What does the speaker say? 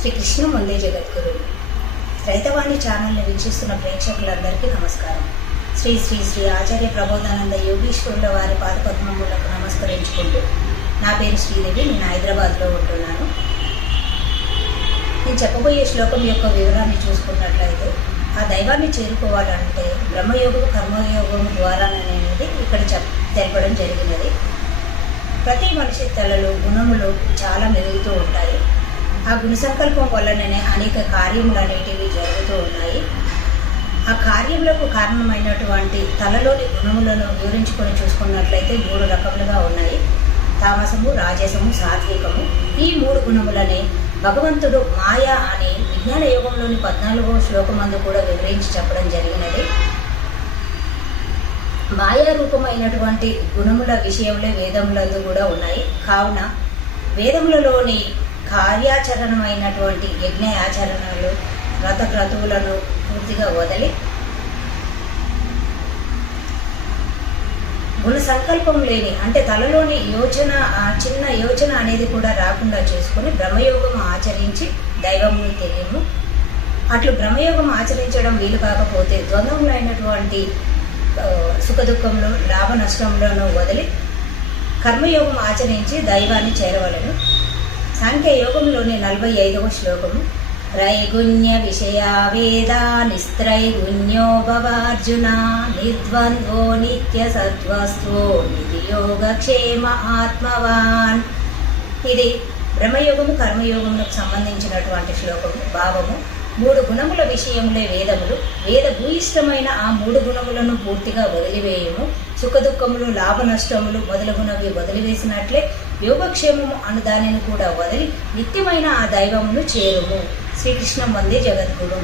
శ్రీకృష్ణ వందే జగద్గురు. రైతవాణి ఛానల్ని వీక్షిస్తున్న ప్రేక్షకులందరికీ నమస్కారం. శ్రీ శ్రీ శ్రీ ఆచార్య ప్రబోధానంద యోగీశ్వరుల వారి పాదపద్మములకు నమస్కరించుకుంటూ, నా పేరు శ్రీదేవి, నేను హైదరాబాద్లో ఉంటున్నాను. నేను చెప్పబోయే శ్లోకం యొక్క వివరాన్ని చూసుకున్నట్లయితే, ఆ దైవాన్ని చేరుకోవాలంటే బ్రహ్మయోగం కర్మయోగం ద్వారాననేది ఇక్కడ తెలపడం జరిగినది. ప్రతి మనిషి తలలో గుణములు చాలా మెరుగుతూ ఉంటాయి. ఆ గుణ సంకల్పం వల్లనే అనేక కార్యములు అనేటివి జరుగుతూ ఉన్నాయి. ఆ కార్యములకు కారణమైనటువంటి తలలోని గుణములను వివరించుకొని చూసుకున్నట్లయితే 3 రకములుగా ఉన్నాయి: తామసము, రాజసము, సాత్వికము. ఈ 3 గుణములనే భగవంతుడు మాయా అని విజ్ఞాన యోగంలోని 14వ శ్లోకమందు కూడా వివరించి చెప్పడం జరిగినది. మాయా రూపమైనటువంటి గుణముల విషయంలో వేదములందు కూడా ఉన్నాయి. కావున వేదములలోని కార్యాచరణమైనటువంటి యజ్ఞ ఆచరణలు, వ్రతక్రతువులను పూర్తిగా వదిలి గుణ సంకల్పం లేని, అంటే తలలోని యోచన, చిన్న యోచన అనేది కూడా రాకుండా చేసుకుని బ్రహ్మయోగం ఆచరించి దైవమును తెలియము. అట్లు బ్రహ్మయోగం ఆచరించడం వీలు కాకపోతే ద్వంద్వములైనటువంటి సుఖదుఖంలో, లాభ నష్టంలోనూ వదిలి కర్మయోగం ఆచరించి దైవాన్ని చేరవలను. సాంఖ్య యోగంలోని 45వ శ్లోకము: త్రైగుణ్య విషయా వేద నిస్త్రైగుణ్యో భవార్జున నిర్ద్వంద్వో నిత్య సత్వస్తో నిధి యోగక్షేమ ఆత్మవాన్. ఇది బ్రహ్మయోగము కర్మయోగములకు సంబంధించినటువంటి శ్లోకము. భావము: 3 గుణముల విషయములే వేదములు. వేద భూయిష్టమైన ఆ 3 గుణములను పూర్తిగా వదిలివేయము. సుఖదుఖములు, లాభ నష్టములు మొదలగునవి వదిలివేసినట్లే యోగక్షేమము అను దానిని కూడా వదిలి నిత్యమైన ఆ దైవమును చేరుము. శ్రీకృష్ణ వందే జగద్గురు.